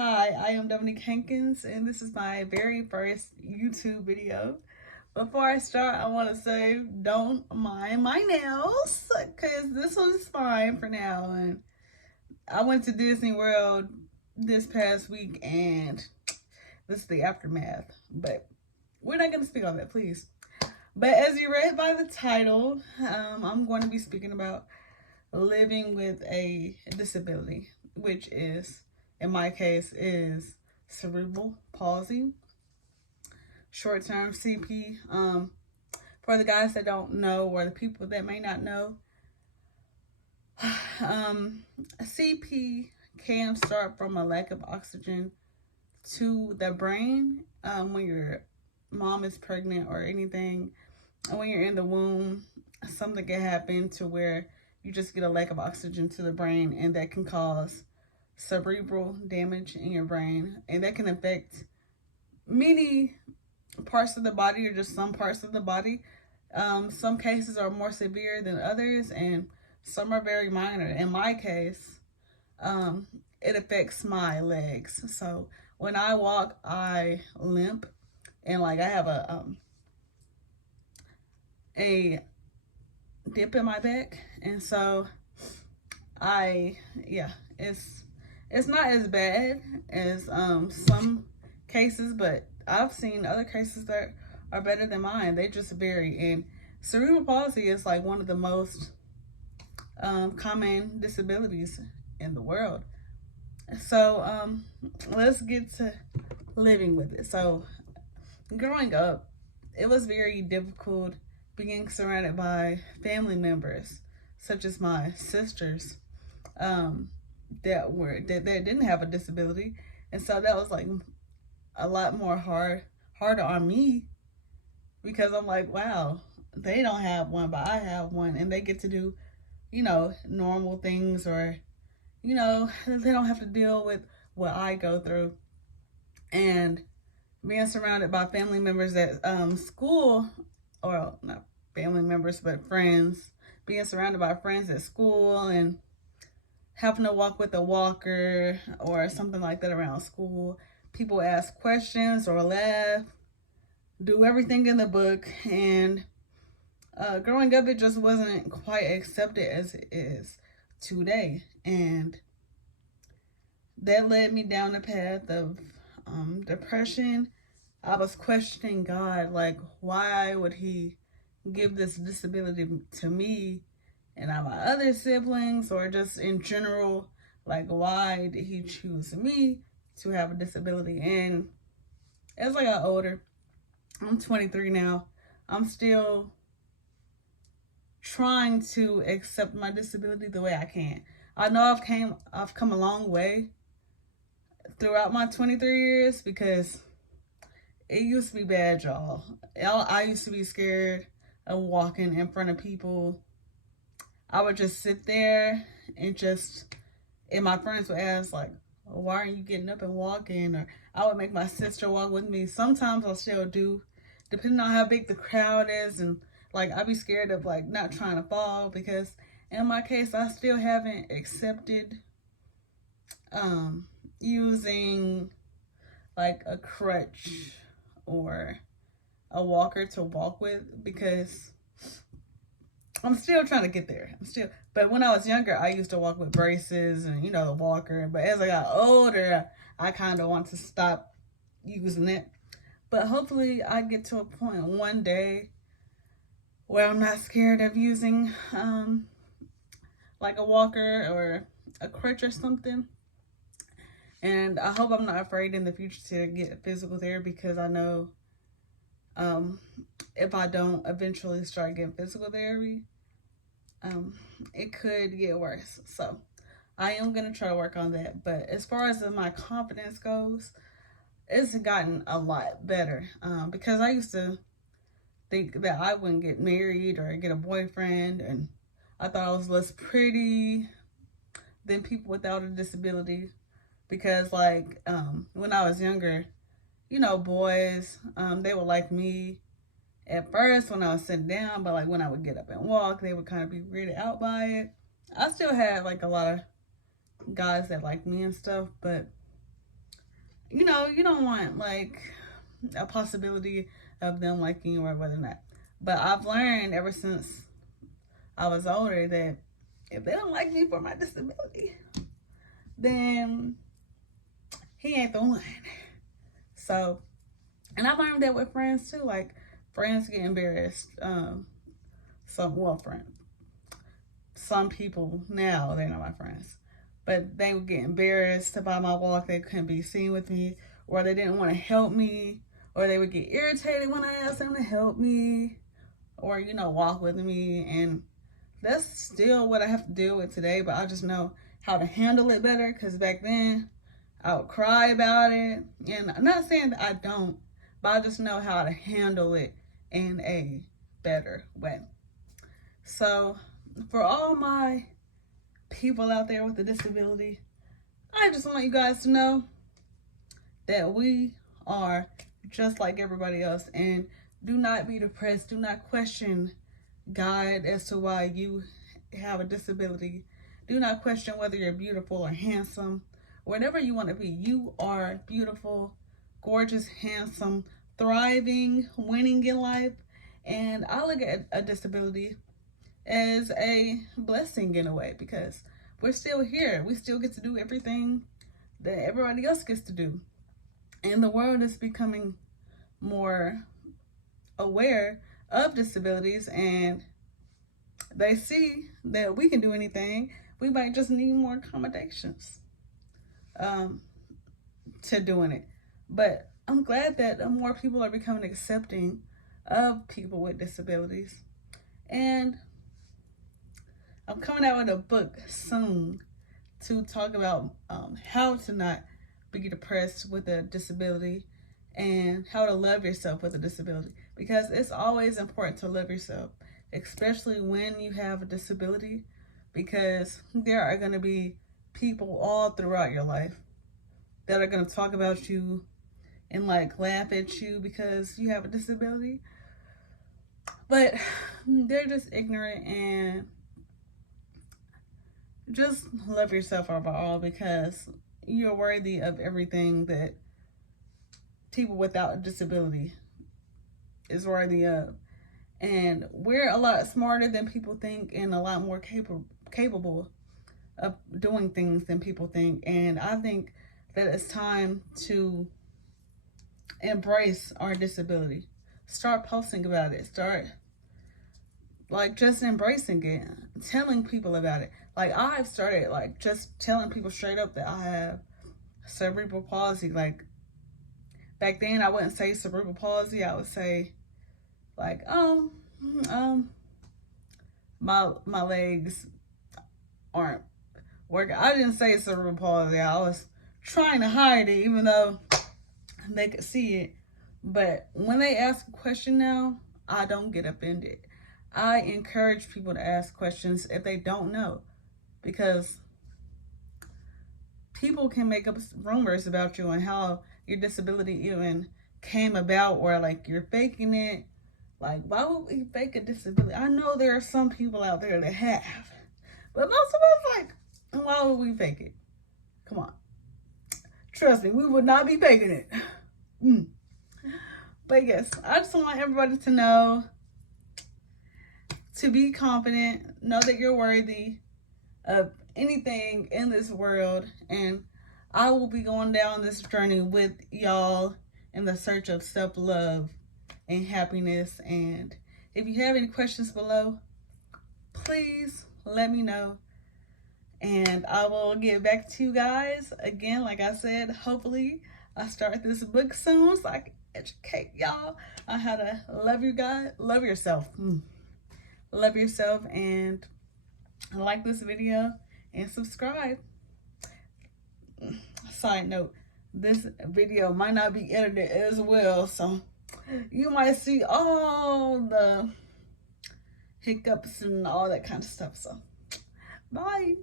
Hi, I am Dominique Hankins, and this is my very first YouTube video. Before I start, I want to say don't mind my nails, because this one's fine for now. And I went to Disney World this past week, and this is the aftermath. But we're not going to speak on that, please. But as you read by the title, I'm going to be speaking about living with a disability, which is, in my case, is cerebral palsy, short-term CP. For the guys that don't know, or the people that may not know, CP can start from a lack of oxygen to the brain when your mom is pregnant or anything. And when you're in the womb, something can happen to where you just get a lack of oxygen to the brain, and that can cause cerebral damage in your brain, and that can affect many parts of the body or just some parts of the body. Some cases are more severe than others, and some are very minor. In my case, it affects my legs. So when I walk, I limp, and like I have a dip in my back, and so it's not as bad as some cases, but I've seen other cases that are better than mine. They just vary. And cerebral palsy is like one of the most common disabilities in the world. So let's get to living with it. So growing up, it was very difficult being surrounded by family members, such as my sisters, that didn't have a disability, and so that was like a lot more harder on me, because I'm like, wow, they don't have one, but I have one, and they get to do, normal things, or they don't have to deal with what I go through. And being surrounded by family members at school, or not family members, but friends, being surrounded by friends at school and having to walk with a walker or something like that around school. People ask questions or laugh, do everything in the book. And growing up, it just wasn't quite accepted as it is today. And that led me down the path of depression. I was questioning God, like, why would he give this disability to me and not my other siblings, or just in general, like, why did he choose me to have a disability? And as I got older, I'm 23 now, I'm still trying to accept my disability the way I can. I know I've come a long way throughout my 23 years, because it used to be bad, y'all. I used to be scared of walking in front of people. I would just sit there and my friends would ask, like, why aren't you getting up and walking? Or I would make my sister walk with me. Sometimes I still do, depending on how big the crowd is. And like, I'd be scared of like not trying to fall, because in my case, I still haven't accepted using like a crutch or a walker to walk with, because I'm still trying to get there. But when I was younger, I used to walk with braces and, the walker. But as I got older, I kind of want to stop using it. But hopefully I get to a point one day where I'm not scared of using like a walker or a crutch or something. And I hope I'm not afraid in the future to get physical therapy, because I know if I don't eventually start getting physical therapy, it could get worse. So I am going to try to work on that. But as far as my confidence goes, it's gotten a lot better, because I used to think that I wouldn't get married or get a boyfriend, and I thought I was less pretty than people without a disability, because like when I was younger, boys, they would like me at first when I was sitting down, but like when I would get up and walk, they would kind of be weirded out by it. I still had like a lot of guys that liked me and stuff, but you know, you don't want like a possibility of them liking you or whether or not. But I've learned ever since I was older that if they don't like me for my disability, then he ain't the one. So, and I learned that with friends too. Like, friends get embarrassed. Some people now, they're not my friends, but they would get embarrassed about my walk. They couldn't be seen with me, or they didn't want to help me, or they would get irritated when I asked them to help me, or, you know, walk with me. And that's still what I have to deal with today, but I just know how to handle it better, because back then I would cry about it. And I'm not saying that I don't, but I just know how to handle it in a better way. So for all my people out there with a disability, I just want you guys to know that we are just like everybody else. And do not be depressed. Do not question God as to why you have a disability. Do not question whether you're beautiful or handsome. Whatever you want to be, you are beautiful, gorgeous, handsome, thriving, winning in life. And I look at a disability as a blessing in a way, because we're still here. We still get to do everything that everybody else gets to do. And the world is becoming more aware of disabilities, and they see that we can do anything. We might just need more accommodations to doing it. But I'm glad that more people are becoming accepting of people with disabilities. And I'm coming out with a book soon to talk about how to not be depressed with a disability, and how to love yourself with a disability. Because it's always important to love yourself, especially when you have a disability, because there are going to be people all throughout your life that are going to talk about you and like laugh at you because you have a disability. But they're just ignorant, and just love yourself overall, because you're worthy of everything that people without a disability is worthy of. And we're a lot smarter than people think, and a lot more capable of doing things than people think. And I think that it's time to embrace our disability. Start posting about it. Start like just embracing it, telling people about it. Like, I've started like just telling people straight up that I have cerebral palsy. Like, back then I wouldn't say cerebral palsy. I would say like, my legs aren't working. I didn't say cerebral palsy. I was trying to hide it, even though they could see it. But when they ask a question now, I don't get offended. I encourage people to ask questions if they don't know, because people can make up rumors about you and how your disability even came about, or like you're faking it. Like, why would we fake a disability? I know there are some people out there that have, but most of us, like, why would we fake it? Come on. Trust me, we would not be faking it. But yes, I just want everybody to know, to be confident, know that you're worthy of anything in this world. And I will be going down this journey with y'all in the search of self-love and happiness. And if you have any questions below, please let me know, and I will get back to you guys. Again, like I said, hopefully I start this book soon so I can educate y'all on how to love you guys, love yourself. Love yourself, and like this video and subscribe. Side note, this video might not be edited as well, so you might see all the hiccups and all that kind of stuff. So bye.